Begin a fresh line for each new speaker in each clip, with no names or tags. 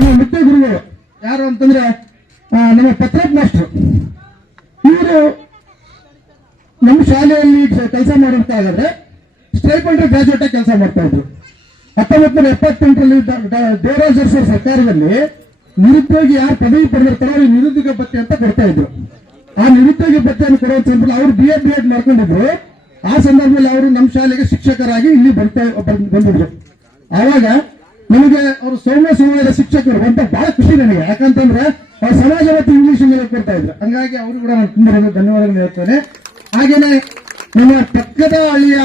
ನಮ್ಮ ಮುಖ್ಯ ಗುರುಗಳು ಯಾರು ಅಂತಂದ್ರೆ ನಮ್ಮ ಪತ್ರಕ್ ಮಾಸ್ಟರ್. ಇವರು ನಮ್ಮ ಶಾಲೆಯಲ್ಲಿ ಕೆಲಸ ಮಾಡಿರ್ತಾದ್ರೆ ಸ್ಟೈಪಂಡ್ರಿ ಗ್ರಾಜುಯೇಟ್ ಆಗಿ ಕೆಲಸ ಮಾಡ್ತಾ ಇದ್ರು. ಹತ್ತೊಂಬತ್ತು ನೂರ ಎಪ್ಪತ್ತೆಂಟರಲ್ಲಿ ಸರ್ಕಾರದಲ್ಲಿ ನಿರುದ್ಯೋಗಿ ಯಾರು ಪದವಿ ಪಡೆದಿರ್ತಾರೋ ಅವ್ರಿಗೆ ನಿರುದ್ಯೋಗ ಭತ್ಯೆ ಅಂತ ಕೊಡ್ತಾ ಇದ್ರು. ಆ ನಿರುದ್ಯೋಗ ಭತ್ಯೆಯನ್ನು ಕೊಡೋ ಸಂದರ್ಭದಲ್ಲಿ ಅವರು ಬಿ ಎಡ್ ಬಿ ಎಡ್ ಮಾಡ್ಕೊಂಡಿದ್ರು. ಆ ಸಂದರ್ಭದಲ್ಲಿ ಅವರು ನಮ್ಮ ಶಾಲೆಗೆ ಶಿಕ್ಷಕರಾಗಿ ಇಲ್ಲಿ ಬರ್ತಾ ಬಂದ್- ಬಂದಿದ್ರು. ಆವಾಗ ನಮಗೆ ಅವರು ಸೌಮ್ಯ ಸಮಾಜದ ಶಿಕ್ಷಕರು ಅಂತ ಬಹಳ ಖುಷಿ ನನಗೆ. ಯಾಕಂತಂದ್ರೆ ಅವ್ರ ಸಮಾಜ ಮತ್ತು ಇಂಗ್ಲಿಷ್ ಮೇಲೆ ಕೊಡ್ತಾ ಇದ್ರು. ಹಂಗಾಗಿ ಅವರು ಕೂಡ ನಾನು ತುಂಬ ಧನ್ಯವಾದಗಳು ಹೇಳ್ತೇನೆ. ಹಾಗೇನೆ ನಮ್ಮ ಪಕ್ಕದ ಹಳ್ಳಿಯ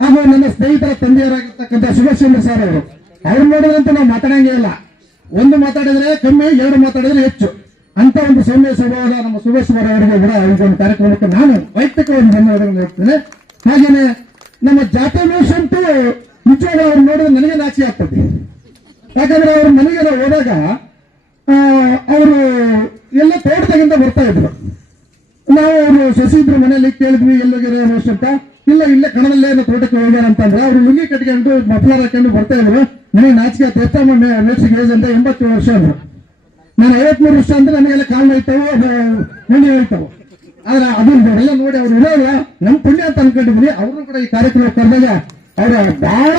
ಹಾಗೂ ನನ್ನ ಸ್ನೇಹಿತರ ತಂದೆಯರಾಗಿರ್ತಕ್ಕಂಥ ಸುಭಾಷ್ ಚಂದ್ರ ಸರ್ ಅವರು. ಅವ್ರು ನೋಡಿದ್ರಂತೂ ನಾವು ಮಾತಾಡಂಗೇ ಇಲ್ಲ. ಒಂದು ಮಾತಾಡಿದ್ರೆ ಕಮ್ಮಿ, ಎರಡು ಮಾತಾಡಿದ್ರೆ ಹೆಚ್ಚು. ಅಂತ ಒಂದು ಸೌಮ್ಯ ಸ್ವಭಾವದ ನಮ್ಮ ಸುಭಾಷ್ ಕುಮಾರ್ ಅವರಿಗೆ ಕೂಡ ಈ ಒಂದು ಕಾರ್ಯಕ್ರಮಕ್ಕೆ ನಾನು ವೈಯಕ್ತಿಕವಾಗಿ ಧನ್ಯವಾದಗಳನ್ನು ಹೇಳ್ತೇನೆ. ಹಾಗೇನೆ ನಮ್ಮ ಜಾತಿ ನ್ಯೂಸ್ ಅಂತೂ ನಿಜವಾಗ ಅವ್ರು ನೋಡಿದ್ರೆ ನನಗೆ ನಾಚಿ ಆಗ್ತದೆ. ಯಾಕಂದ್ರೆ ಅವ್ರ ಮನೆಗೆಲ್ಲ ಹೋದಾಗ ಅವರು ಎಲ್ಲ ತೋಟದಾಗಿಂದ ಬರ್ತಾ ಇದ್ರು. ನಾವು ಅವರು ಶಶಿದ್ರ ಮನೆಯಲ್ಲಿ ಕೇಳಿದ್ವಿ ಎಲ್ಲೋಗಿರೋ ಅಂತ? ಇಲ್ಲ, ಇಲ್ಲೇ ಕಣದಲ್ಲೇ ತೋಟಕ್ಕೆ ಹೋಗ್ಯಾರ ಅಂತಂದ್ರೆ ಅವ್ರು ಲುಂಗಿ ಕಟ್ಕೊಂಡು ಮಫ್ಲರ್ ಹಾಕೊಂಡು ಬರ್ತಾ ಇದ್ರು. ನನಗೆ ನಾಚಿಕೆ ಆಯ್ತು ಮೇಸಿಗೆ ಏಜ್ ಅಂತ ಎಂಬತ್ತೇಳು ವರ್ಷ ಅಂದ್ರು ನಾನು ಐವತ್ಮೂರು ವರ್ಷ ಅಂದ್ರೆ ನನಗೆಲ್ಲ ಕಾಲು ಹೋಯ್ತಾವೆ ಮುಂದೆ ಹೋಯ್ತಾವೆ. ಆದ್ರೆ ಅದನ್ನ ಎಲ್ಲ ನೋಡಿ ಅವ್ರು ಇರೋಲ್ಲ ನಮ್ ಪುಣ್ಯ ಅಂತ ಅನ್ಕೊಂಡಿದ್ವಿ ಅವರು ಕೂಡ ಈ ಕಾರ್ಯಕ್ರಮ ಕರೆದಾಗ ಅವರ ಬಹಳ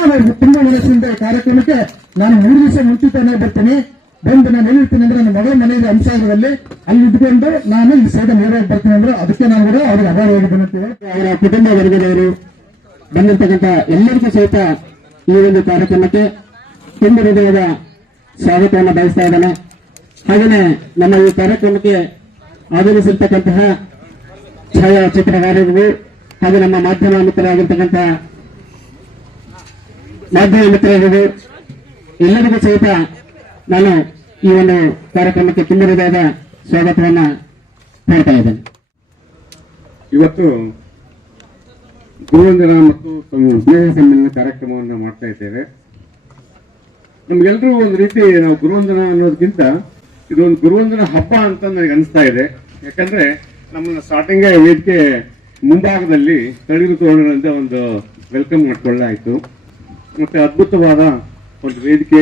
ತುಂಬಾ ಮನಸ್ಸಿಂದ ಕಾರ್ಯಕ್ರಮಕ್ಕೆ ನಾನು ಮೂರು ದಿವಸ ಮುಂಚಿತನೇ ಬರ್ತೀನಿ. ಬಂದು ನಾನು ಎಲ್ಲಿರ್ತೀನಿ ಅಂದ್ರೆ ನನ್ನ ಮಗಳ ಮನೆಯಲ್ಲಿ ಅಂಶಾಗದಲ್ಲಿ ಅಲ್ಲಿ ಇದ್ಕೊಂಡು ನಾನು ಈ ಸೈಡ್ ನೀರಾಗಿ ಬರ್ತೀನಿ ಅಂದ್ರೆ ಅದಕ್ಕೆ ನಾನು ಕೂಡ ಅವ್ರಿಗೆ ಅಭಾರ ಹೇಳಿದ್ದೇನೆ ಅವರ ಕುಟುಂಬ ವರ್ಗದವರು ಬಂದಿರತಕ್ಕಂತ ಎಲ್ಲರಿಗೂ ಸಹಿತ ಈ ಒಂದು ಕಾರ್ಯಕ್ರಮಕ್ಕೆ ತುಂಬ ಹೃದಯದ ಸ್ವಾಗತವನ್ನು ಬಯಸ್ತಾ ಇದ್ದಾನೆ. ಹಾಗೆಯೇ ನಮ್ಮ ಈ ಕಾರ್ಯಕ್ರಮಕ್ಕೆ ಆಗಮಿಸಿರ್ತಕ್ಕಂತಹ ಛಾಯಾಚಿತ್ರಗಾರರಿಗೂ ಹಾಗೂ ನಮ್ಮ ಮಾಧ್ಯಮ ಮಿತ್ರರಾಗಿರ್ತಕ್ಕಂತಹ ಮಾಧ್ಯಮ ಮಿತ್ರರಿಗೂ ಎಲ್ಲರಿಗೂ ಸಹಿತ ನಾನು ಈ ಒಂದು ಕಾರ್ಯಕ್ರಮಕ್ಕೆ ತಿಳಿದಾದ ಸ್ವಾಗತವನ್ನ ಹೇಳ್ತಾ ಇದ್ದೇನೆ.
ಇವತ್ತು ಗುರುವಂದನ ಮತ್ತು ಸ್ನೇಹ ಸಮ್ಮೇಳನ ಕಾರ್ಯಕ್ರಮವನ್ನು ಮಾಡ್ತಾ ಇದ್ದೇವೆ. ನಮ್ಗೆಲ್ರಿಗೂ ಒಂದು ರೀತಿ ನಾವು ಗುರುವಂದನ ಅನ್ನೋದಕ್ಕಿಂತ ಇದೊಂದು ಗುರುವಂದನ ಹಬ್ಬ ಅಂತ ನನಗೆ ಅನಿಸ್ತಾ ಇದೆ. ಯಾಕಂದ್ರೆ ನಮ್ಮನ್ನ ಸ್ಟಾರ್ಟಿಂಗ್ ವೇದಿಕೆ ಮುಂಭಾಗದಲ್ಲಿ ತಳಿರು ಒಂದು ವೆಲ್ಕಮ್ ಮಾಡ್ಕೊಳ್ಳಾಯ್ತು ಮತ್ತೆ ಅದ್ಭುತವಾದ ಒಂದು ವೇದಿಕೆ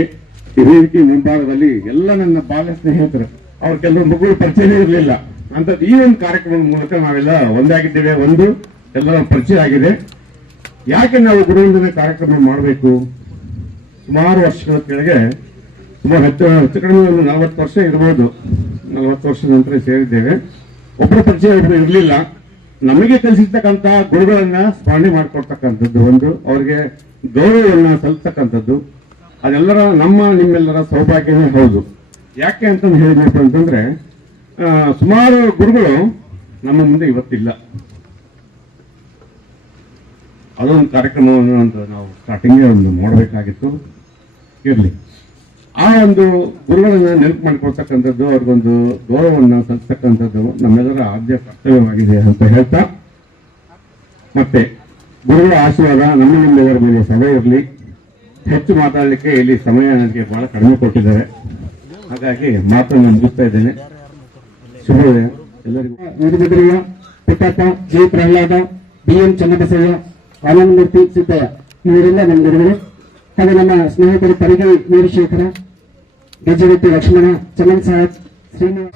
ವೇದಿಕೆ ಮುಂಭಾಗದಲ್ಲಿ ಎಲ್ಲ ನನ್ನ ಬಾಲ್ಯ ಸ್ನೇಹಿತರು. ಅವ್ರ ಕೆಲವು ಮಗುಳು ಪರಿಚಯ ಇರಲಿಲ್ಲ. ಅಂತದ್ದು ಈ ಒಂದು ಕಾರ್ಯಕ್ರಮದ ಮೂಲಕ ನಾವೆಲ್ಲ ಒಂದಾಗಿದ್ದೇವೆ ಒಂದು ಎಲ್ಲರ ಪರಿಚಯ ಆಗಿದೆ. ಯಾಕೆ ನಾವು ಗುರುವಂದನ ಕಾರ್ಯಕ್ರಮ ಮಾಡಬೇಕು? ಸುಮಾರು ವರ್ಷಗಳ ಕೆಳಗೆ, ಸುಮಾರು ಹೆಚ್ಚು ಹೆಚ್ಚು ಕಡಿಮೆ ಒಂದು ನಲವತ್ತು ವರ್ಷ ಇರ್ಬೋದು. ನಲವತ್ತು ವರ್ಷದ ನಂತರ ಸೇರಿದ್ದೇವೆ. ಒಬ್ಬರ ಪರಿಚಯ ಒಬ್ಬರು ಇರಲಿಲ್ಲ. ನಮಗೆ ಕಲಿಸಿರ್ತಕ್ಕಂಥ ಗುರುಗಳನ್ನ ಸ್ಮರಣೆ ಮಾಡಿಕೊಡ್ತಕ್ಕಂಥದ್ದು ಒಂದು, ಅವರಿಗೆ ಗೌರವವನ್ನು ಸಲ್ಲಿಸ್ತಕ್ಕಂಥದ್ದು ಅದೆಲ್ಲರ ನಮ್ಮ ನಿಮ್ಮೆಲ್ಲರ ಸೌಭಾಗ್ಯವೇ ಹೌದು. ಯಾಕೆ ಅಂತಂದು ಹೇಳಬೇಕು ಅಂತಂದ್ರೆ ಸುಮಾರು ಗುರುಗಳು ನಮ್ಮ ಮುಂದೆ ಇವತ್ತಿಲ್ಲ. ಅದೊಂದು ಕಾರ್ಯಕ್ರಮವನ್ನು ಅಂತ ನಾವು ಸ್ಟಾರ್ಟಿಂಗೇ ಒಂದು ಮಾಡಬೇಕಾಗಿತ್ತು ಇರಲಿ. ಆ ಒಂದು ಗುರುಗಳನ್ನ ನೆನಪು ಮಾಡಿಕೊಳ್ತಕ್ಕಂಥದ್ದು, ಅವ್ರಿಗೊಂದು ಗೌರವವನ್ನು ಸಲ್ಲಿಸ್ತಕ್ಕಂಥದ್ದು ನಮ್ಮೆಲ್ಲರ ಆದ್ಯ ಕರ್ತವ್ಯವಾಗಿದೆ ಅಂತ ಹೇಳ್ತಾ. ಮತ್ತೆ, ಗುರುಗಳ ಆಶೀರ್ವಾದ ನಮ್ಮ ನಿಮ್ಮೆಲ್ಲರ ಮೇಲೆ ಸಭೆ ಇರಲಿ. ಹೆಚ್ಚು ಮಾತಾಡಲಿಕ್ಕೆ ಇಲ್ಲಿ ಸಮಯ ನನಗೆ ಬಹಳ ಕಡಿಮೆ ಕೊಟ್ಟಿದ್ದಾರೆ. ಹಾಗಾಗಿ ಮಾತನ್ನು ಮುಗಿಸ್ತಾ ಇದ್ದೇನೆ. ಶುಭೋದಯ. ಎಲ್ಲರಿಗೂ
Puttappa, G. Prahlada, B. M. Channabasayya, Anandamurthy Siddayya ಇವರೆಲ್ಲ ನಮ್ಮ ಗುರುಗಳು. ಹಾಗೆ ನಮ್ಮ ಸ್ನೇಹಿತರು ಪರಿಗೆ ವೀರಶೇಖರ ಗಜವತಿ ಲಕ್ಷ್ಮಣ ಚಮನ್ ಸಾಹೇಬ್, ಶ್ರೀನಿವಾಸ.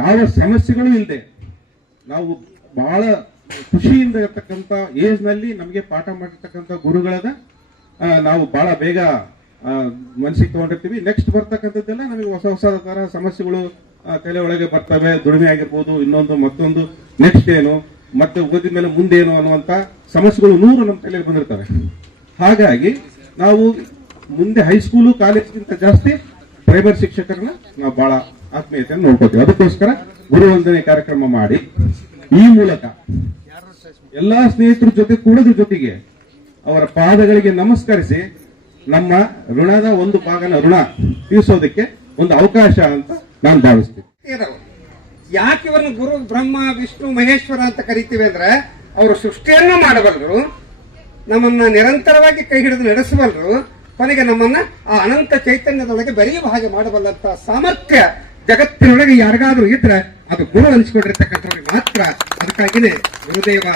ಯಾವ ಸಮಸ್ಯೆಗಳು ಇಲ್ಲದೆ ನಾವು ಬಹಳ
ಖುಷಿಯಿಂದ ಇರತಕ್ಕಂಥ ಏಜ್ನಲ್ಲಿ ನಮಗೆ ಪಾಠ ಮಾಡಿರ್ತಕ್ಕಂಥ ಗುರುಗಳದ ನಾವು ಬಹಳ ಬೇಗ ಮನಸ್ಸಿಗೆ ತಗೊಂಡಿರ್ತೀವಿ. ನೆಕ್ಸ್ಟ್ ಬರ್ತಕ್ಕಂಥದ್ದೆಲ್ಲ ನಮಗೆ ಹೊಸ ಹೊಸ ತರ ಸಮಸ್ಯೆಗಳು ತಲೆ ಒಳಗೆ ಬರ್ತವೆ, ದುಡಿಮೆ ಆಗಿರ್ಬೋದು, ಇನ್ನೊಂದು ಮತ್ತೊಂದು ನೆಕ್ಸ್ಟ್ ಏನು, ಮತ್ತೆ ಓದಿದ ಮೇಲೆ ಮುಂದೇನು ಅನ್ನುವಂತ ಸಮಸ್ಯೆಗಳು ನೂರು ನಮ್ಮ ತಲೆಗೆ ಬಂದಿರ್ತವೆ. ಹಾಗಾಗಿ ನಾವು ಮುಂದೆ ಹೈಸ್ಕೂಲು ಕಾಲೇಜ್ಗಿಂತ ಜಾಸ್ತಿ ಪ್ರೈಮರಿ ಶಿಕ್ಷಕರನ್ನ ನಾವು ಬಹಳ ಆತ್ಮೀಯತೆಯನ್ನು ನೋಡ್ಕೋತೀವಿ ಅದಕ್ಕೋಸ್ಕರ ಗುರುವಂದನೆ ಕಾರ್ಯಕ್ರಮ ಮಾಡಿ ಈ ಮೂಲಕ ಎಲ್ಲಾ ಸ್ನೇಹಿತರ ಜೊತೆ ಕೂಡದ ಜೊತೆಗೆ ಅವರ ಪಾದಗಳಿಗೆ ನಮಸ್ಕರಿಸಿ ನಮ್ಮ ಋಣದ ಒಂದು ಭಾಗನ ಋಣ ತೀರಿಸೋದಕ್ಕೆ ಒಂದು ಅವಕಾಶ ಅಂತ ನಾನು ಭಾವಿಸ್ತೀನಿ.
ಯಾಕೆ ಇವರನ್ನು ಗುರು ಬ್ರಹ್ಮ, ವಿಷ್ಣು, ಮಹೇಶ್ವರ ಅಂತ ಕರಿತೀವಿ ಅಂದ್ರೆ ಅವರು ಸೃಷ್ಟಿಯನ್ನು ಮಾಡಬಲ್ಲರು, ನಮ್ಮನ್ನ ನಿರಂತರವಾಗಿ ಕೈ ಹಿಡಿದು ನಡೆಸಬಲ್ಲರು, ಕೊನೆಗೆ ನಮ್ಮನ್ನ ಆ ಅನಂತ ಚೈತನ್ಯದೊಳಗೆ ಬೆರೆಯುವ ಹಾಗೆ ಮಾಡಬಲ್ಲಂತ ಸಾಮರ್ಥ್ಯ ಜಗತ್ತಿನೊಳಗೆ ಯಾರಿಗಾದ್ರೂ ಇದ್ರೆ ಅದು ಗುರು ಅನಿಸಿಕೊಂಡಿರ್ತಕ್ಕಂಥವ್ರಿಗೆ ಮಾತ್ರ ಅದಕ್ಕಾಗಿನೇ ಗುರುದೇವ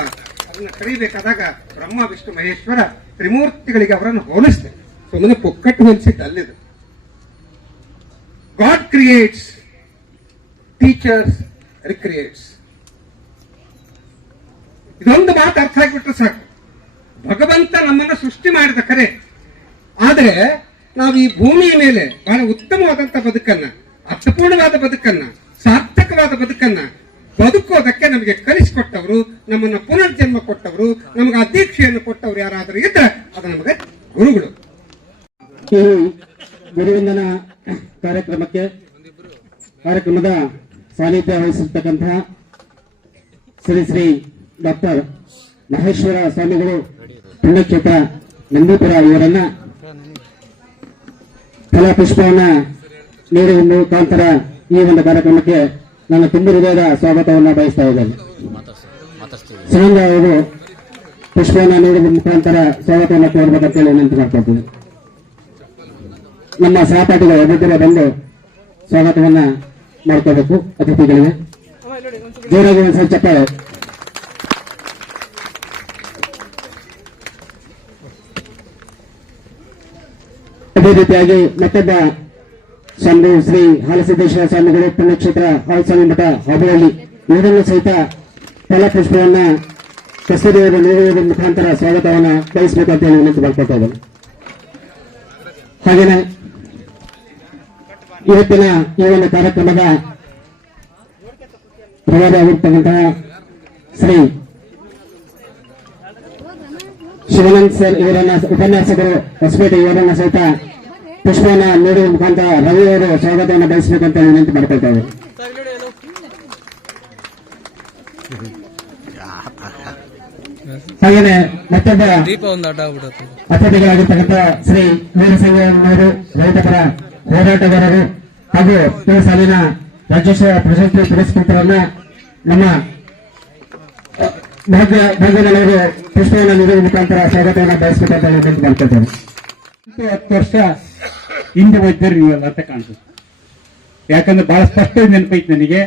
ಅದನ್ನ ಕರೀಬೇಕಾದಾಗ ಬ್ರಹ್ಮ, ವಿಷ್ಣು, ಮಹೇಶ್ವರ ತ್ರಿಮೂರ್ತಿಗಳಿಗೆ ಅವರನ್ನು ಹೋಲಿಸಿದೆ. ಸುಮ್ಮನೆ ಪೊಕ್ಕಟ್ಟು ಹೋಲಿಸಿದ್ದು ಅಲ್ಲಿದು. ಗಾಡ್ ಕ್ರಿಯೇಟ್ಸ್ ಟೀಚರ್ಸ್ ರಿಕ್ರಿಯೇಟ್ಸ್ ಇದೊಂದು ಮಾತು ಅರ್ಥ ಆಗಿಬಿಟ್ರೆ ಸಾಕು. ಭಗವಂತ ನಮ್ಮನ್ನ ಸೃಷ್ಟಿ ಮಾಡಿದ ಕರೆ. ಆದರೆ, ನಾವು ಈ ಭೂಮಿಯ ಮೇಲೆ ಬಹಳ ಉತ್ತಮವಾದಂತ ಬದುಕನ್ನ ಅರ್ಥಪೂರ್ಣವಾದ ಬದುಕನ್ನ, ಸಾರ್ಥಕವಾದ ಬದುಕನ್ನ ಬದುಕೋದಕ್ಕೆ ನಮಗೆ ಕಲಿಸಿಕೊಟ್ಟವರು, ನಮ್ಮನ್ನ ಪುನರ್ಜನ್ಮ ಕೊಟ್ಟವರು, ನಮಗೆ ಅಧ್ಯಕ್ಷೆಯನ್ನು ಕೊಟ್ಟವರು ಯಾರಾದರೂ ಇದ್ರೆ ಅದು ನಮಗೆ ಗುರುಗಳು.
ಗುರುವಂದನ ಕಾರ್ಯಕ್ರಮಕ್ಕೆ ಕಾರ್ಯಕ್ರಮದ ಸಾನ್ನಿಧ್ಯ ವಹಿಸಿರ್ತಕ್ಕಂತಹ ಶ್ರೀ ಶ್ರೀ ಡಾಕ್ಟರ್ ಮಹೇಶ್ವರ ಸ್ವಾಮಿಗಳು, ಪುಣ್ಯಕ್ಷೇತ್ರ ನಂದೀಪುರ ಇವರನ್ನ ಫಲಪುಷ್ಪವನ್ನ ನೀಡುವ ಮುಖಾಂತರ ಈ ಒಂದು ಕಾರ್ಯಕ್ರಮಕ್ಕೆ ನನ್ನ ತುಂಬಿ ಹೃದಯದ ಸ್ವಾಗತವನ್ನು ಬಯಸ್ತಾ ಇದ್ದೇನೆ. ಸುನಂದ ಅವರು ಪುಷ್ಪವನ್ನು ನೀಡುವ ಮುಖಾಂತರ ಸ್ವಾಗತವನ್ನು ಕೋರಬೇಕಂತೇಳಿ ವಿನಂತಿ ಇದ್ದೀನಿ. ನಮ್ಮ ಸಹಪಾಠಿಗಳು ಎದುರು ಬಂದು ಸ್ವಾಗತವನ್ನ ಮಾಡ್ಕೋಬೇಕು, ಅತಿಥಿಗಳಿಗೆ. ಜೋರಾಗಿ ಒಂದ್ಸಲ ಚಪ್ಪಾಳೆ. ಅದೇ ರೀತಿಯಾಗಿ ಮತ್ತೊಬ್ಬ ಸ್ವಾಮಿಗಳು ಶ್ರೀ ಹಾಲಸಿದ್ದೇಶ್ವರ ಸ್ವಾಮಿಗಳು ಪುಣ್ಯಕ್ಷೇತ್ರ ಹಾಲಸ್ವಾಮಿ ಮಠ ಹೋಬಳಿ ಇವರನ್ನು ಸಹಿತ ಫಲಪುಷ್ಪವನ್ನ ಕಸ್ತೂರಿಯವರು ನೀಡುವುದರ ಮುಖಾಂತರ ಸ್ವಾಗತವನ್ನು ಬಯಸಬೇಕು ಅಂತ ಹೇಳಿ ವಿನಂತಿ ಮಾಡ್ಕೊಳ್ತಾ ಇದ್ದೇನೆ. ಹಾಗೇನೆ ಇವತ್ತಿನ ಈ ಒಂದು ಕಾರ್ಯಕ್ರಮದ ಪ್ರಭಾವಿಯಾಗಿರ್ತಕ್ಕಂತಹ ಶ್ರೀ ಶಿವಾನಂದ್ ಸರ್ ಇವರನ್ನ ಉಪನ್ಯಾಸಕರು ಹೊಸಪೇಟೆ ಇವರನ್ನ ಸಹಿತ ಪುಷ್ಪವನ್ನ ನೀಡುವ ಮುಖಾಂತರ ರವಿ ಅವರು ಸ್ವಾಗತವನ್ನು ಬಯಸಬೇಕಂತ ವಿನಂತಿ ಮಾಡ್ಕೊಳ್ತಾ ಇದ್ದಾರೆ ಮತ್ತೊಬ್ಬ ಅತಿಥಿಗಳಾಗಿರ್ತಕ್ಕಂಥ ಶ್ರೀ ವೀರಸಂಗಯ್ಯನವರು ರೈತಪರ ಹೋರಾಟಗಾರರು ಹಾಗೂ ಈ ಸಾಲಿನ ರಾಜ್ಯೋತ್ಸವ ಪ್ರಶಸ್ತಿ ಪುರಸ್ಕೃತರನ್ನ ನಮ್ಮ ಭಾಗ್ಯ ಭಾಗ್ಯನವರು ಪುಷ್ಪವನ್ನು ನೀಡುವ ಮುಖಾಂತರ ಸ್ವಾಗತವನ್ನು ಬಯಸಬೇಕಂತ ವಿನಂತಿ ಮಾಡ್ಕೊಳ್ತೇನೆ
ಹತ್ತು ವರ್ಷ ಹಿಂದೆ ವೈದ್ಯರು ನೀವೆಲ್ಲ ಅಂತ ಕಾಣಿಸುತ್ತೆ ಯಾಕಂದ್ರೆ ಬಹಳ ಸ್ಪಷ್ಟ ನೆನಪೈತೆ ನನಗೆ.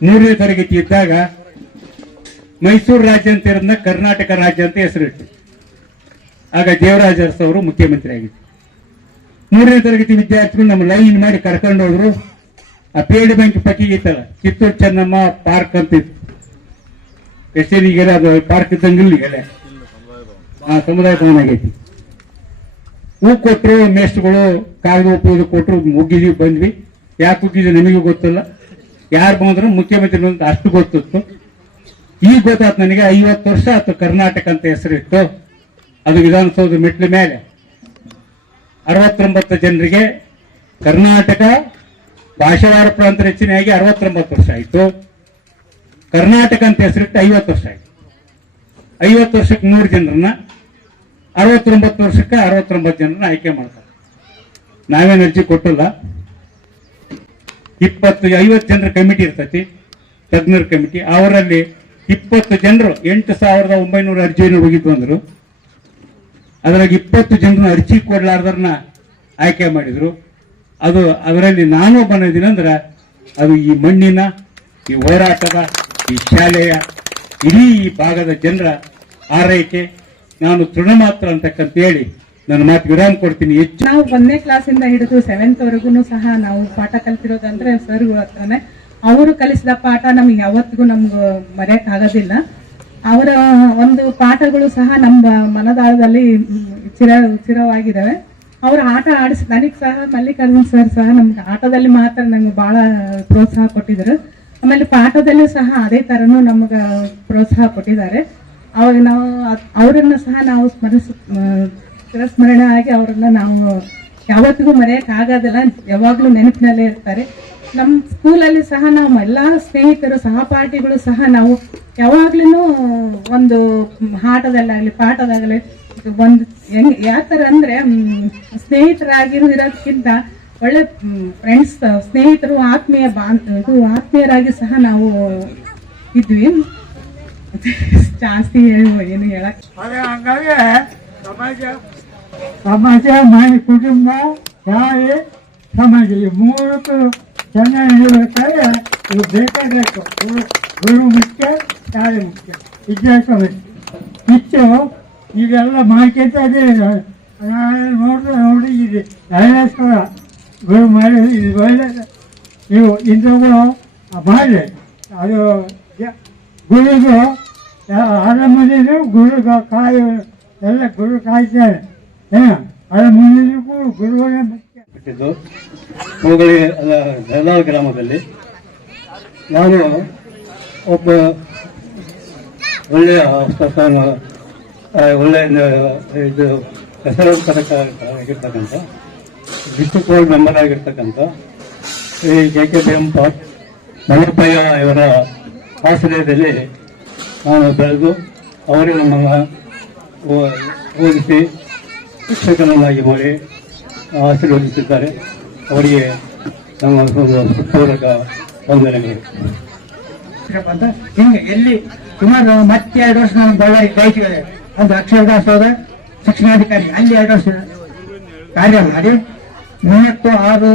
ಮೂರನೇ ತರಗತಿ ಇದ್ದಾಗ ಮೈಸೂರು ರಾಜ್ಯ ಅಂತ ಇರೋದನ್ನ ಕರ್ನಾಟಕ ರಾಜ್ಯ ಅಂತ ಹೆಸರಿಟ್ಟು ಆಗ ದೇವರಾಜ ಅರಸ್ ಅವರು ಮುಖ್ಯಮಂತ್ರಿ ಆಗಿದ್ರು. ಮೂರನೇ ತರಗತಿ ವಿದ್ಯಾರ್ಥಿಗಳು ನಮ್ಮ ಲೈನ್ ಮಾಡಿ ಕರ್ಕೊಂಡು ಹೋದ್ರು. ಆ ಪೇಡ್ ಬ್ಯಾಂಕ್ ಪಟ್ಟಿಗೆ ಕಿತ್ತೂರು ಚೆನ್ನಮ್ಮ ಪಾರ್ಕ್ ಅಂತ ಇತ್ತು. ಎಷ್ಟೇನಿಗೆಲ್ಲ ಅದು ಪಾರ್ಕ್ ಇದ್ದಂಗಿಲ್ಲ ಸಮುದಾಯ ಭವನ ಆಗೈತಿ. ಹೂ ಕೊಟ್ಟರು ಮೇಸ್ಟ್ಗಳು ಕಾಗದ ಉಪಯೋಗ ಕೊಟ್ಟರು ಮುಗ್ಗಿದ್ವಿ ಬಂದ್ವಿ. ಯಾಕೆ ಮುಗಿದ್ವಿ ನಮಗೂ ಗೊತ್ತಿಲ್ಲ. ಯಾರು ಬಂದ್ರು ಮುಖ್ಯಮಂತ್ರಿ ಅಂತ ಅಷ್ಟು ಗೊತ್ತಿತ್ತು. ಈಗ ಗೊತ್ತಾಯ್ತು ನನಗೆ ಐವತ್ತು ವರ್ಷ ಆಯ್ತು ಕರ್ನಾಟಕ ಅಂತ ಹೆಸರಿತ್ತು ಅದು ವಿಧಾನಸೌಧ ಮೆಟ್ಲ ಮೇಲೆ. ಅರವತ್ತೊಂಬತ್ತು ಜನರಿಗೆ ಕರ್ನಾಟಕ ಭಾಷಾವಾರ ಪ್ರಾಂತ ರಚನೆಯಾಗಿ ಅರವತ್ತೊಂಬತ್ತು ವರ್ಷ ಆಯಿತು. ಕರ್ನಾಟಕ ಅಂತ ಹೆಸರಿಟ್ಟು ಐವತ್ತು ವರ್ಷ ಆಯಿತು. ಐವತ್ತು ವರ್ಷಕ್ಕೆ ನೂರು ಜನರನ್ನ ಅರವತ್ತೊಂಬತ್ತು ವರ್ಷಕ್ಕೆ ಅರವತ್ತೊಂಬತ್ತು ಜನರನ್ನ ಆಯ್ಕೆ ಮಾಡ್ತಾರೆ. ನಾವೇನು ಅರ್ಜಿ ಕೊಟ್ಟಿಲ್ಲ. ಇಪ್ಪತ್ತು, ಐವತ್ತು ಜನರ ಕಮಿಟಿ ಇರ್ತೈತಿ, ತಜ್ಞರ ಕಮಿಟಿ. ಅವರಲ್ಲಿ ಇಪ್ಪತ್ತು ಜನರು ಎಂಟು ಸಾವಿರದ ಒಂಬೈನೂರ ಅರ್ಜಿಯನ್ನು ಹೋಗಿದ್ದು ಅಂದರು. ಅದರಾಗ ಇಪ್ಪತ್ತು ಜನರು ಅರ್ಜಿ ಕೊಡಲಾರ್ದನ್ನ ಆಯ್ಕೆ ಮಾಡಿದರು. ಅದು ಅದರಲ್ಲಿ ನಾನು ಬಂದಿದ್ದೀನಿ ಅಂದ್ರೆ, ಅದು ಈ ಮಣ್ಣಿನ, ಈ ಹೋರಾಟದ, ಈ ಶಾಲೆಯ ಇಡೀ ಈ ಭಾಗದ ಜನರ ಆರೈಕೆ ನಾನು ತೃಣ ಮಾತ್ರ ಅಂತಕ್ಕಂತ ಹೇಳಿ ನನ್ನ ಮಾತು ವಿರಾಮ ಕೊಡ್ತೀನಿ. ಹೆಚ್ಚು
ನಾವು ಒಂದನೇ ಕ್ಲಾಸಿಂದ ಹಿಡಿದು ಸೆವೆಂತ್ ವರೆಗೂ ಸಹ ನಾವು ಪಾಠ ಕಲ್ತಿರೋದಂದ್ರೆ ಸರ್ಗಳ ಹತ್ರನೇ. ಅವರು ಕಲಿಸಿದ ಪಾಠ ನಮ್ಗೆ ಯಾವತ್ತಿಗೂ ನಮ್ಗೆ ಮರೆಯಕ್ ಆಗೋದಿಲ್ಲ. ಅವರ ಒಂದು ಪಾಠಗಳು ಸಹ ನಮ್ಮ ಮನದಾಳದಲ್ಲಿ ಚಿರ ಚಿರವಾಗಿದ್ದಾವೆ. ಅವರ ಆಟ ಆಡಿಸ್, ನನಗೆ ಸಹ ಮಲ್ಲಿಕಾರ್ಜುನ್ ಸರ್ ಸಹ ನಮ್ಗೆ ಆಟದಲ್ಲಿ ಮಾತ್ರ ನಂಗೆ ಬಹಳ ಪ್ರೋತ್ಸಾಹ ಕೊಟ್ಟಿದ್ರು ಆಮೇಲೆ ಪಾಠದಲ್ಲೂ ಸಹ ಅದೇ ಥರನೂ ನಮ್ಗೆ ಪ್ರೋತ್ಸಾಹ ಕೊಟ್ಟಿದ್ದಾರೆ. ಅವಾಗ ನಾವು ಅವರನ್ನು ಸಹ ನಾವು ಸ್ಮರಿಸ ಚಿರಸ್ಮರಣೆ ಆಗಿ ಅವರನ್ನ ನಾವು ಯಾವತ್ತಿಗೂ ಮರೆಯಕ್ ಆಗೋದಿಲ್ಲ. ಯಾವಾಗಲೂ ನೆನಪಿನಲ್ಲೇ ಇರ್ತಾರೆ. ನಮ್ಮ ಸ್ಕೂಲಲ್ಲಿ ಸಹ ನಾವು ಎಲ್ಲ ಸ್ನೇಹಿತರು, ಸಹಪಾಠಿಗಳು ಸಹ ನಾವು ಯಾವಾಗ್ಲೂ ಒಂದು ಆಟದಲ್ಲಾಗಲಿ ಪಾಠದಾಗಲಿ ಒಂದು ಹೆಂಗ್ ಯಾವ ಥರ ಅಂದ್ರೆ ಸ್ನೇಹಿತರಾಗಿರೋದಕ್ಕಿಂತ ಒಳ್ಳೆ ಫ್ರೆಂಡ್ಸ್ ಸ್ನೇಹಿತರು ಆತ್ಮೀಯ ಬಾಂಧ ಇದು ಆತ್ಮೀಯರಾಗಿ ಸಹ ನಾವು ಇದ್ವಿ. ಜಾಸ್ತಿ ಏನು ಹೇಳಕ್
ಅದೇ ಹಂಗಾಗಿ ಸಮಾಜ ಸಮಾಜ ಮನೆ ಕುಟುಂಬ ತಾಯಿ ಸಮಾಜ. ಈ ಮೂರು ಚೆನ್ನಾಗಿ ಇರಬೇಕಾದ್ರೆ ಇದು ಬೇಕಾಗಬೇಕು. ಗುರು ಗುರು ಮುಖ್ಯ ತಾಯಿ ಮುಖ್ಯ. ವಿದ್ಯಾಸಬೇಕು ಹೆಚ್ಚು ಇದೆಲ್ಲ ಮಾಡ್ಕೊಂತ ಇದೆ. ನಾನು ನೋಡಿದ್ರೆ ನೋಡಿದ್ದೀರಿ ದಯಸ್ಕರ ಗುರು ಮಾಡಿ ಇದು ಒಳ್ಳೆಯದು ನೀವು ಇಂಥವು ಮಾಡಿ ಅದು ಯ- ಗುರುಗೂ ಗುರು ಕಾಯಿ ಎಲ್ಲ ಗುರು ಕಾಯ್ತಾರೆ. ಅದರ ಗುರುಗಳೇ ಮುಖ್ಯ.
ಬಿಟ್ಟಿದ್ದು ಅಲ್ಲ ಬೆಳಗಾವಿ ಗ್ರಾಮದಲ್ಲಿ ನಾನು ಒಬ್ಬ ಒಳ್ಳೆಯ ಪರ್ಸನ್, ಆ, ಒಳ್ಳೆಯ ಇದು ಹೆಸರು ಆಗಿರ್ತಕ್ಕಂಥ ಡಿಸ್ಟ್ರಿಕ್ಟ್ ಮೆಂಬರ್ ಆಗಿರ್ತಕ್ಕಂಥ ಶ್ರೀ ಕೆ ಕೆ ಪಾಟ್ ಮಲ್ಲಪ್ಪಯ್ಯ ಇವರ ಆಶ್ರಯದಲ್ಲಿ ನಾನು ಬೆಳೆದು ಅವರೇ ನಮ್ಮ ಓ- ಓದಿಸಿ ಶಿಕ್ಷಕನನ್ನಾಗಿ ಮಾಡಿ ಆಶೀರ್ವದಿಸಿದ್ದಾರೆ. ಅವರಿಗೆ ನಮ್ಮ ಪೂರಕ ವಂದನೆಗಳು.
ಅಂತ ಹಿಂಗೆ ಎಲ್ಲಿ ಸುಮಾರು ಮತ್ತೆ ಎರಡು ವರ್ಷ ನಾನು ಬಳ್ಳಾರಿ ಕೈತಿದೆ ಒಂದು ಅಕ್ಷರದಾಸೋದ ಶಿಕ್ಷಣಾಧಿಕಾರಿ, ಅಲ್ಲಿ ಎರಡು ವರ್ಷ ಕಾರ್ಯ ಮಾಡಿ, ಮೂವತ್ತು ಆರು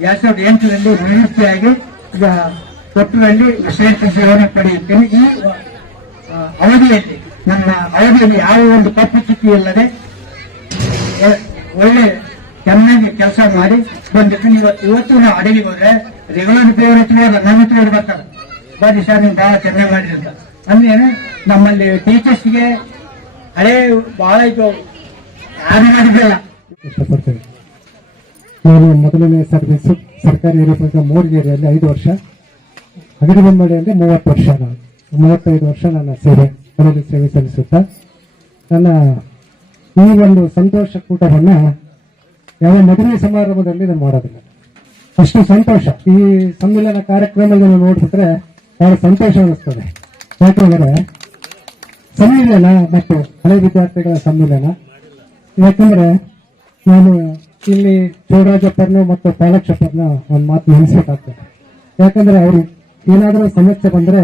ಎರಡ್ ಸಾವಿರದ ಎಂಟರಲ್ಲಿ ನಿವೃತ್ತಿಯಾಗಿ ಈಗ ಕೊಟ್ಟರಲ್ಲಿ ಶ್ರೇಷ್ಠ ಸೇವನೆ ಪಡೆಯುತ್ತೇನೆ. ಈ ಅವಧಿಯಲ್ಲಿ ನನ್ನ ಅವಧಿಯಲ್ಲಿ ಯಾವ ಒಂದು ಕಪ್ಪು ಚುಕ್ಕಿ ಇಲ್ಲದೆ ಒಳ್ಳೆ ಚೆನ್ನಾಗಿ ಕೆಲಸ ಮಾಡಿ ಬಂದಿತ್ತು. ಇವತ್ತು ಇವತ್ತು ನಾವು ಅಡಿಗೆ ಹೋದ್ರೆ ರೆಗ್ಯುಲರ್ ಹಚ್ಚಿರೋದು ನನ್ನ ಹತ್ರ ಬರ್ತಾರೆ ಬನ್ನಿ ಸರ್ ನೀವು ಬಹಳ ಚೆನ್ನಾಗಿ ಮಾಡಿರಿ ಅಂತ. ಅಂದ್ರೆ ನಮ್ಮಲ್ಲಿ ಟೀಚರ್ಸ್ಗೆ ಹಳೆ ಬಹಳ ಇದು ಯಾರು ಮಾಡಿದ್ದಿಲ್ಲ
ನಾನು ಮೊದಲನೇ ಸರ್ವಿಸ್ ಸರ್ಕಾರಿ ಏರಿಯಾ ಮೂರು ಏರಿಯಲ್ಲಿ ಐದು ವರ್ಷ ಹಗರಿಬೊಮ್ಮಡಿಯಲ್ಲಿ ಮೂವತ್ತು ವರ್ಷ ನಾನು. ಮೂವತ್ತೈದು ವರ್ಷ ನನ್ನ ಸೇವೆ, ಮನೆಯಲ್ಲಿ ಸೇವೆ ಸಲ್ಲಿಸುತ್ತಾ, ನನ್ನ ಈ ಒಂದು ಸಂತೋಷ ಕೂಟವನ್ನ ಯಾವ ಮದುವೆ ಸಮಾರಂಭದಲ್ಲಿ ನಾನು ಮಾಡೋದಿಲ್ಲ. ಅಷ್ಟು ಸಂತೋಷ. ಈ ಸಮ್ಮಿಲನ ಕಾರ್ಯಕ್ರಮಗಳನ್ನು ನೋಡಿಬಿಟ್ರೆ ಬಹಳ ಸಂತೋಷ ಅನಿಸ್ತದೆ ಯಾಕಂದ್ರೆ ಸಮ್ಮಿಲನ ಮತ್ತು ಹಳೆ ವಿದ್ಯಾರ್ಥಿಗಳ ಸಮ್ಮಿಲನ, ಯಾಕಂದ್ರೆ ನಾನು ಇಲ್ಲಿ ಚೌಡರಾಜಪ್ಪರ್ನು ಮತ್ತು ಪಾಲಕ್ಷಪ್ಪರ್ನ ಒಂದು ಮಾತು ನೆನೆಸಬೇಕಾಗ್ತದೆ. ಯಾಕಂದ್ರೆ ಅವರು ಏನಾದರೂ ಸಮಸ್ಯೆ ಬಂದ್ರೆ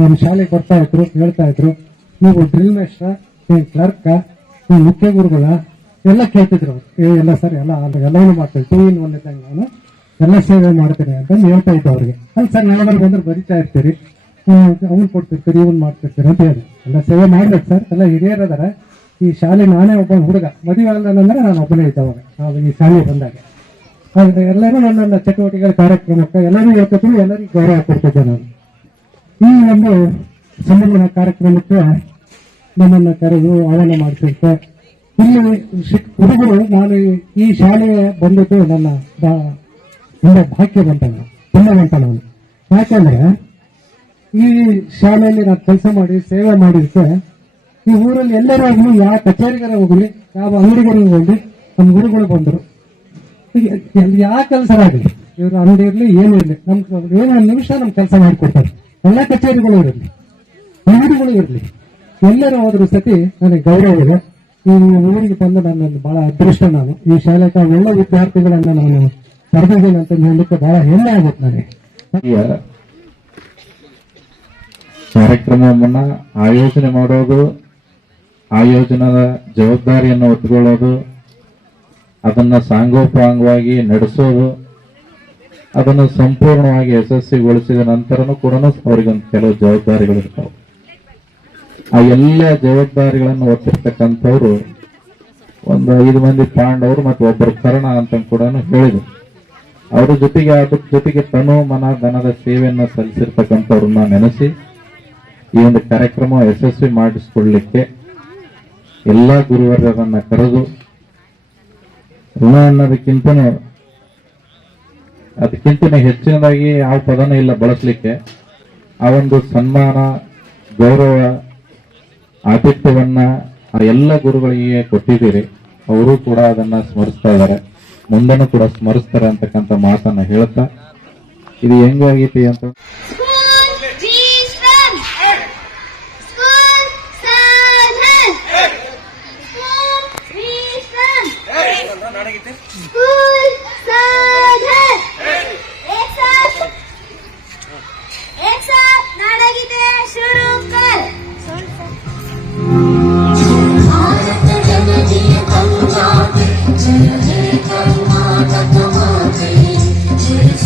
ನಮ್ಮ ಶಾಲೆಗೆ ಬರ್ತಾ ಇದ್ರು ಹೇಳ್ತಾ ಇದ್ರು. ನೀವು ಡ್ರಿಲ್ ಮೇಸ್ಟ್ರ ನೀವು ಕ್ಲರ್ಕ ನೀವು ಮುಖ್ಯ ಗುರುಗಳ, ಎಲ್ಲ ಕೇಳ್ತಿದ್ರು ಎಲ್ಲ ಸರ್, ಎಲ್ಲ ಎಲ್ಲವೂ ಮಾಡ್ತೇವೆ ಟೂ ಇನ್ ಒನ್ ನಾನು ಎಲ್ಲ ಸೇವೆ ಮಾಡ್ತೀನಿ ಅಂತ ಹೇಳ್ತಾ ಇದ್ದೆ ಅವ್ರಿಗೆ. ಅಲ್ಲಿ ಸರ್ ನಾವಾದ್ರು ಬಂದ್ರೆ ಬರಿತಾ ಇರ್ತೀರಿ. ಅವ್ನು ಕೊಡ್ತಿರ್ತೀರಿ, ಇವ್ನು ಮಾಡ್ತಿರ್ತೀರಿ ಅಂತ ಹೇಳಿ. ಎಲ್ಲ ಸೇವೆ ಮಾಡ್ಬೇಕು ಸರ್. ಎಲ್ಲ ಹಿರಿಯರದಾರೆ ಈ ಶಾಲೆ ನಾನೇ ಒಬ್ಬ ಹುಡುಗ. ಮದುವೆ ಅಂದ್ರೆ ನಾನು ಒಬ್ಬನೇ ಇದ್ದೆ ಅವಾಗ. ನಾವು ಈ ಶಾಲೆಗೆ ಬಂದಾಗ. ಎಲ್ಲರೂ ನನ್ನ ಚಟುವಟಿಕೆಗಳ ಕಾರ್ಯಕ್ರಮಕ್ಕೆ ಎಲ್ಲರಿಗೂ ಹೇಳ್ತಿದ್ರು, ಎಲ್ಲರಿಗೂ ಗೌರವ ಕೊಡ್ತಿದ್ದೆ ನಾನು. ಈ ಒಂದು ಸಮ್ಮೇಳನ ಕಾರ್ಯಕ್ರಮಕ್ಕೆ ನಮ್ಮನ್ನು ಕರೆದು ಆಹ್ವಾನ ಮಾಡ್ತಿರ್ತೆ ಇಲ್ಲಿ ಹುಡುಗರು ನಾನು ಈ- ಶಾಲೆಗೆ ಬಂದಿದ್ದು ನನ್ನ ತುಂಬ ಭಾಗ್ಯ ಭಾಗ್ಯವಂತ ಪುಣ್ಯವಂತ ನಾನು ಯಾಕಂದ್ರೆ ಈ ಶಾಲೆಯಲ್ಲಿ ನಾನು ಕೆಲಸ ಮಾಡಿ, ಸೇವೆ ಮಾಡಿದ್ದೆ ಈ ಊರಲ್ಲಿ ಎಲ್ಲರೂ ಆಗಲಿ ಯಾವ ಕಚೇರಿಗಾರ ಹೋಗಲಿ, ಯಾವ ಅಂಗಡಿಗಾರ ಹೋಗಲಿ ನಮ್ಮ ಗುರುಗಳು ಬಂದರು. ಯಾವ ಕೆಲಸ ಆಗಲಿ ಇವರು ಅಂಗಡಿ ಇರಲಿ ಏನಿರಲಿ ಇರಲಿ? ನಮ್ ಏನೋ ಒಂದು ನಿಮಿಷ ನಮ್ಮ ಕೆಲಸ ಮಾಡಿಕೊಡ್ತಾರೆ. ಎಲ್ಲ ಕಚೇರಿಗಳು ಇರಲಿ ಅಂಗಡಿಗಳು ಇರಲಿ, ಎಲ್ಲರೂ ಹೋದ್ರೂ ಸತಿ ನನಗೆ ಗೌರವ ಇದೆ. ಈ ಊರಿಗೆ ಬಂದು ನನ್ನನ್ನು ಬಹಳ ಅದೃಷ್ಟ ನಾನು. ಈ ಶಾಲೆಗೆ ಒಳ್ಳೆ ವಿದ್ಯಾರ್ಥಿಗಳನ್ನ ನಾನು ಪಡೆದಿದ್ದೇನೆ ಅಂತ ಹೇಳಲಿಕ್ಕೆ ಬಹಳ ಹೆಮ್ಮೆ ಆಗುತ್ತೆ ನನಗೆ.
ಕಾರ್ಯಕ್ರಮವನ್ನ ಆಯೋಜನೆ ಮಾಡೋದು, ಆಯೋಜನದ ಜವಾಬ್ದಾರಿಯನ್ನು ಹೊತ್ತುಕೊಳ್ಳೋದು ಅದನ್ನ ಸಾಂಗೋಪಾಂಗವಾಗಿ ನಡೆಸೋದು ಅದನ್ನು ಸಂಪೂರ್ಣವಾಗಿ ಯಶಸ್ವಿಗೊಳಿಸಿದ ನಂತರನೂ ಕೂಡ ಅವ್ರಿಗೊಂದು ಕೆಲವು ಜವಾಬ್ದಾರಿಗಳು ಇರ್ತಾವೆ. ಆ ಎಲ್ಲ ಜವಾಬ್ದಾರಿಗಳನ್ನು ಒತ್ತಿರ್ತಕ್ಕಂಥವ್ರು ಒಂದು ಐದು ಮಂದಿ ಪಾಂಡವರು ಮತ್ತು ಒಬ್ಬರು ಕರ್ಣ ಅಂತ ಕೂಡ ಹೇಳಿದರು. ಅವರ ಜೊತೆಗೆ ಅದ್ರ ಜೊತೆಗೆ ತನು ಮನ ಧನದ ಸೇವೆಯನ್ನು ಸಲ್ಲಿಸಿರ್ತಕ್ಕಂಥವ್ರನ್ನ ನೆನೆಸಿ ಈ ಒಂದು ಕಾರ್ಯಕ್ರಮ ಯಶಸ್ವಿ ಮಾಡಿಸ್ಕೊಡ್ಲಿಕ್ಕೆ ಎಲ್ಲ ಗುರುವರ್ಯರನ್ನ ಕರೆದು ಋಣ ಅನ್ನೋದಕ್ಕಿಂತನೂ ಅದಕ್ಕಿಂತ ಹೆಚ್ಚಿನದಾಗಿ ಯಾವ ಪದನೂ ಇಲ್ಲ ಬಳಸಲಿಕ್ಕೆ ಆ ಒಂದು ಸನ್ಮಾನ ಗೌರವ ಆತಿಥ್ಯವನ್ನ ಆ ಎಲ್ಲ ಗುರುಗಳಿಗೆ ಕೊಟ್ಟಿದ್ದೀರಿ ಅವರು ಕೂಡ ಅದನ್ನ ಸ್ಮರಿಸ್ತಾ ಇದ್ದಾರೆ ಮುಂದನ್ನು ಕೂಡ ಸ್ಮರಿಸ್ತಾರೆ ಅಂತಕ್ಕಂಥ ಮಾತನ್ನ ಹೇಳ್ತಾ ಇದು ಹೆಂಗಾಗೈತಿ ಅಂತ
School